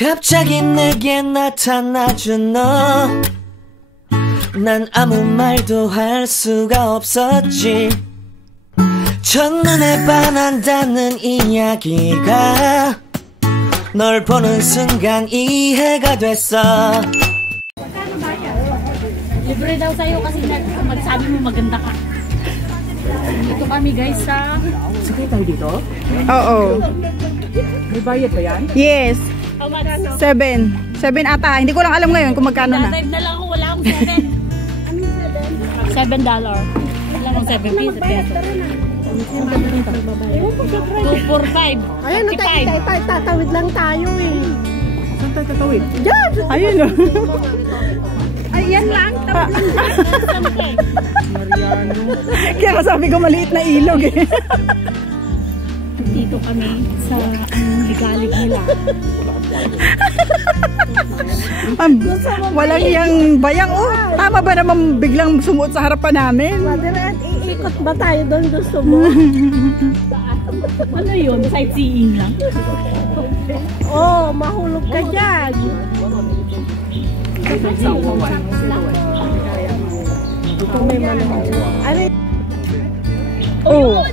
갑자기 내게 나타나준 너, 난 아무 말도 할 수가 없었지. 첫눈에 반한다는 이야기가 널 보는 순간 이해가 됐어. Libre daw sa'yo kasi magsabi mo maganda ka. Dito kami guys sa... Sakay tayo dito? Oo. May bayad ba yan? Yes. How much? 7 ata. Hindi ko lang alam ngayon kung magkano na. Dive na lang ako, wala akong 7. $7. Wala akong 7 pesos. 245. Ayun, tatawid lang tayo eh. Saan tayo tatawid? Diyan! Ayun o. Ayan lang. Mariano. Kaya sabi ko maliit na ilog eh. Dito kami sa ligalig nila. Walang iyang bayang. Oh, tama ba naman biglang sumuot sa harapan namin? Madalat, iikot ba tayo doon? Gusto mo? Ano yun? Sightseeing lang? Oh, mahulog ka dyan. Ito may manahal. Ano? Oh.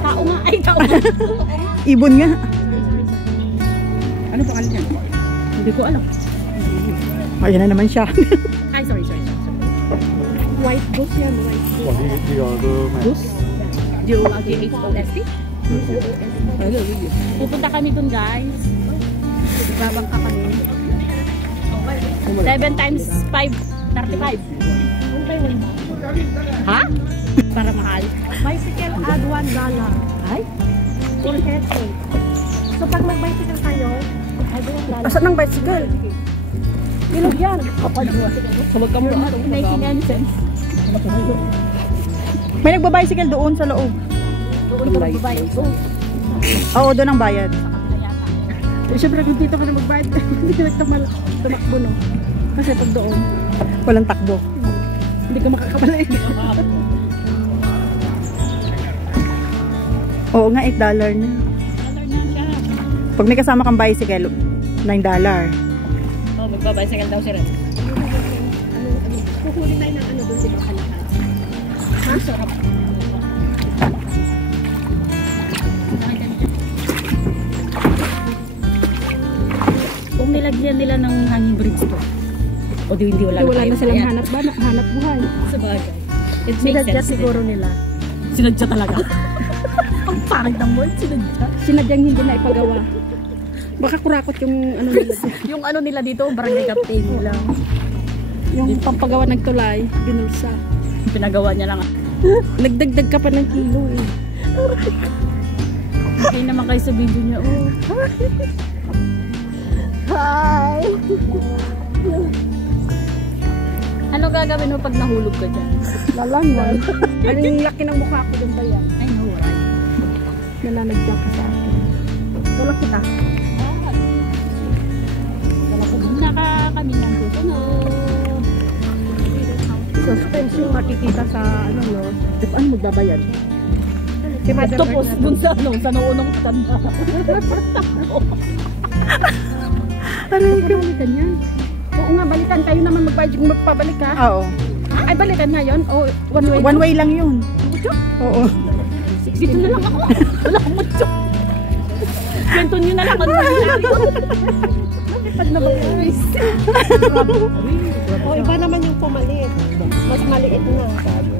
Tao nga. Ay, tao nga. Ibon nga. Ano pangalan yan? Hindi ko alam. Ayan na naman siya. Ay, sorry. White goose yan, white goose. Goose? G-H-O-S-T? Pupunta kami dun guys. Babangka kami. 7 times 5, 35. Ha? Para mahal. Bicycle add $1. Ay? Full head eh. So pag mag-bicycle kayo, add $1. Asan ng bicycle? Ilog yan. So magkamura. 99 cents. May nagbabicycle doon sa loob. Doon ka magbabayad. Oo, doon ang bayad. Eh, syempre kung dito ka na magbayad, hindi ka tumakbo, no? Kasi pag doon, Walang takbo. hindi ka makakabalik. Oo nga, $8 na. Dollar na siya. Pag may kasama kang bicycle, $9. Oh, magbabicycle daw si Ren. Kukunin tayo ng ano doon, di ba kalahat? Ha? Sarap. Kung nilagyan nila ng hanging bridge to, o di hindi wala Wala na silang hanap buhay. Sabagay. It makes Sinadya sense. siguro nila. Sinadya talaga. Ang pangit ng word, sinadya. Sinadyang hindi na ipagawa. Baka kurakot yung ano nila. Yung ano nila dito, barangay captain nila. Yung pampagawa ng tulay, binulsa. Pinagawa niya lang. Nagdagdag ka pa ng kilo eh. Okay naman kayo sa video niya. Oh. Hi! Ano gagawin mo pag nahulog ka dyan? Lalangan. Anong laki ng mukha ko dun ba yan? I know, right? Nananagyan ka sa akin. Wala kita. Kami ng susunod. Suspension makikita sa ano no. Ano magbabayad? Si Mother Tapos Earth dun sa ano, sa noonong tanda. Aray ka. Balikan yan. Oo nga, balikan kayo naman magbayad kung magpabalik ka. Oo. Ay, balikan nga yun? O one way? One way lang yun. Oo. Dito na lang ako. Wala akong mucho. Kwento nyo na lang. Ano na lang. Pag nabag-uwis. O, iba naman yung pumalit. Mas maliit na.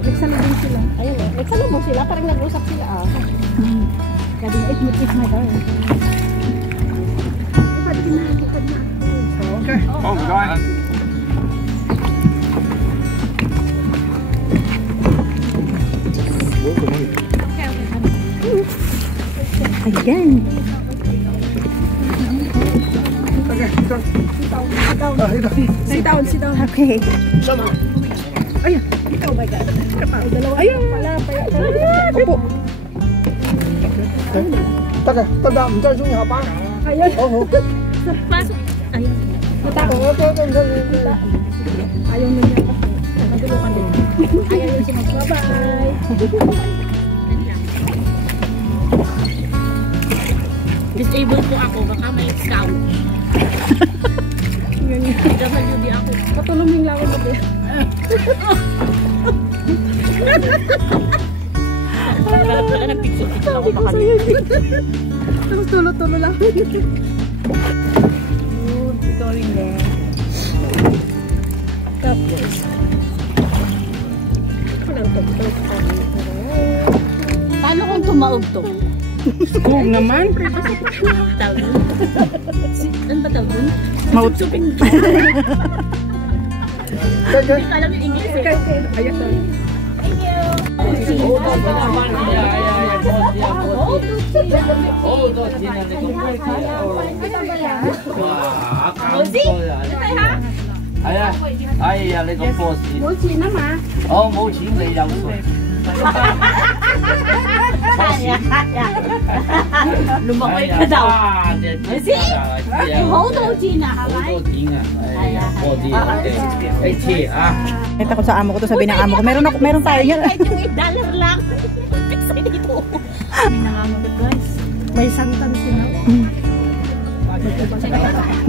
Nagsalubong sila. Ayun eh. Nagsalubong sila. Parang nag-usap sila ah. Sabi na, it's my darling. Iba din na. Bukod na. Okay. Oh, guys. Ayan. Sit down, sit down. Okay. Ayun. Oh my God. Dalawa. Ayun. Pala. Opo. 大概我们这儿用好吧？ Ayun. 好好。 Pasok. Ayun. Ayaw na niya kasi. Nagulo ka din. Ayaw na siya mag bye-bye. Disabled po ako. Baka may scout. PWD ako. Patulungin lang ako ba? Nagkalap pala ng picture-picture ako pa kanina. Tapos tulo-tulo lang. Ikaw rin na. Tapos. Paano kung tumaog to? Skog naman. Tawag nun? Ano ba tawag nun? Maut. Supin. Cái Hindi ka alam yung English eh. Ayun, sorry. Thank you. Ai à, lấy cái post. Mỗi chuyện đó mà.冇錢你有水。 Lumakoy ka daw. Hold on, Gina. Ito ko sa amo ko to, sabi ng amo ko. Meron tayo yan. Kahit yung $8 lang. Pizza dito. May nangangagat guys. May santan sila.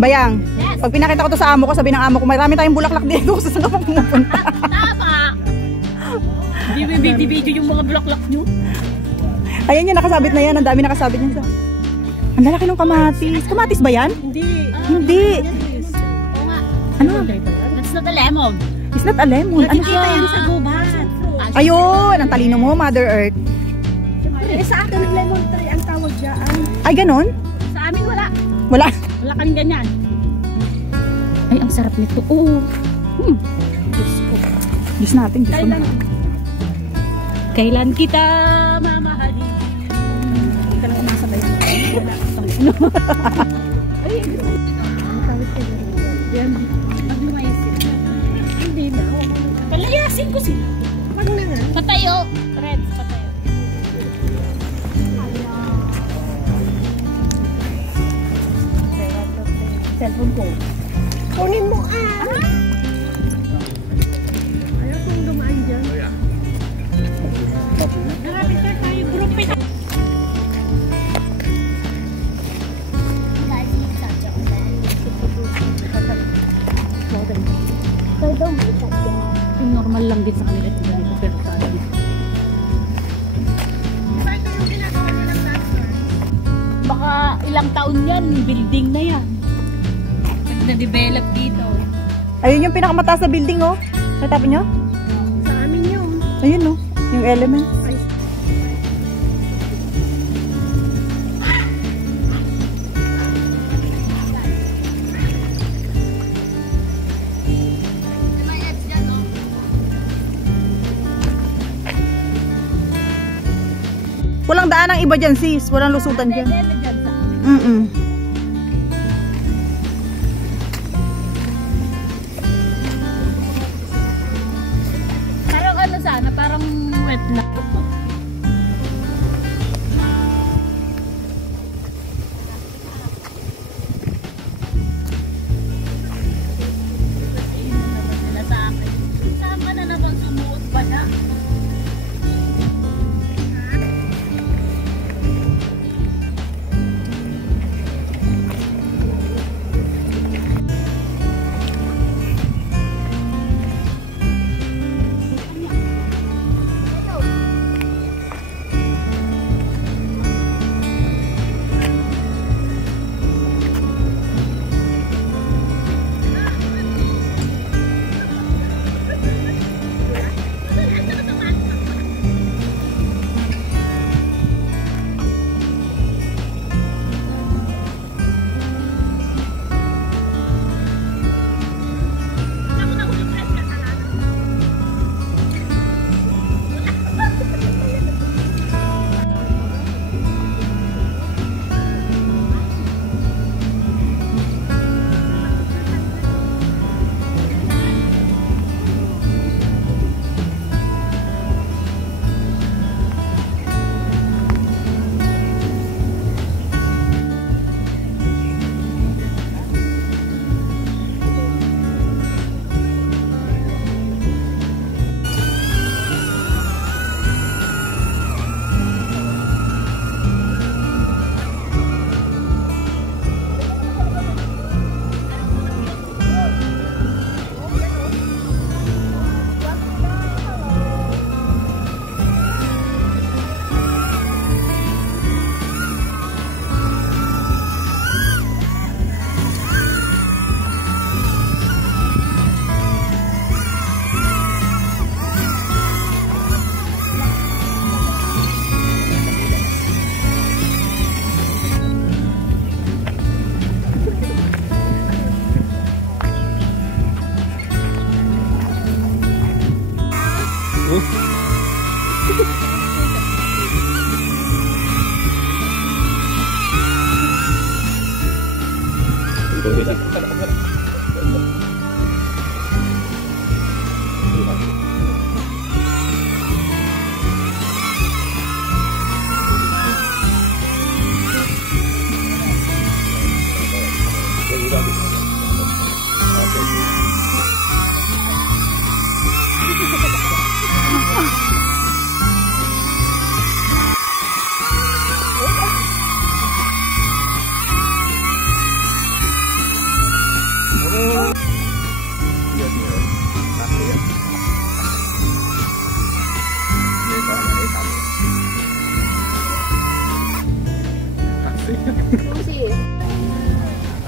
Bayang, pag pinakita ko to sa amo ko, sabi ng amo ko, marami tayong bulaklak dito kung saan ka pa pumupunta. Tama. Video yung mga bulaklak nyo. Ayan yan, nakasabit na yan. Ang dami nakasabit yan sa... Ang lalaki ng kamatis. Kamatis ba yan? Hindi. Oo nga. Ano? That's not a lemon. It's not a lemon. Ano Nakikita siya? yan sa gubat. Ayun, ang talino mo, Mother Earth. Eh, sa akin, lemon tree ang tawag dyan. Ay, ganon? Sa amin wala. Wala. Wala kang ganyan. Ay, ang sarap nito. Oo. Diyos ko. Diyos natin. Diyos ko na. Kailan kita mamahalin? Kita lang umasabay. Ay, yan. Pag lumayasin. Hindi na. Palayasin ko sila. Pag na nga. Patayo. Red, patayo. Cellphone ko. Kunin mo ayaw kong dumaan dyan. Marami tayo group ito. Yung normal lang din sa kanila ito ganito pero sa atin. Baka ilang taon yan, building na yan. Pag na-develop dito. Ayun yung pinakamataas na building, oh. Natabi nyo? Sa amin yun. Ayun, oh. Yung elements. Walang daan ang iba dyan, sis. Walang lusutan dyan. Parang ano sana, parang wet na. Sama na naman sumuot pa na.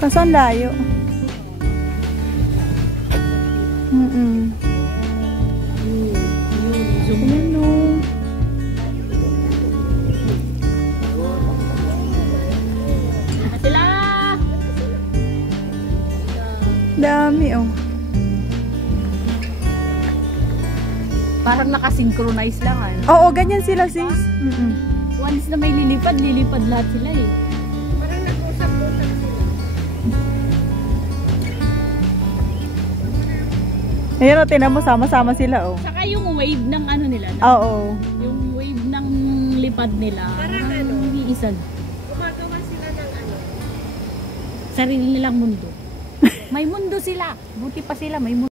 Kaso ang layo. Ayan o. Sila! Dami oh. Parang nakasynchronize lang Oo, ganyan sila sis. Once na may lilipad lahat sila eh. Parang nag-usap-usap sila. Ayan o, tinan mo, sama-sama sila oh. Saka yung wave ng ano nila. Oo. Yung wave ng lipad nila. Parang ano? Iisan. Gumagawa sila ng ano. Sarili nilang mundo. May mundo sila. Buti pa sila, may mundo.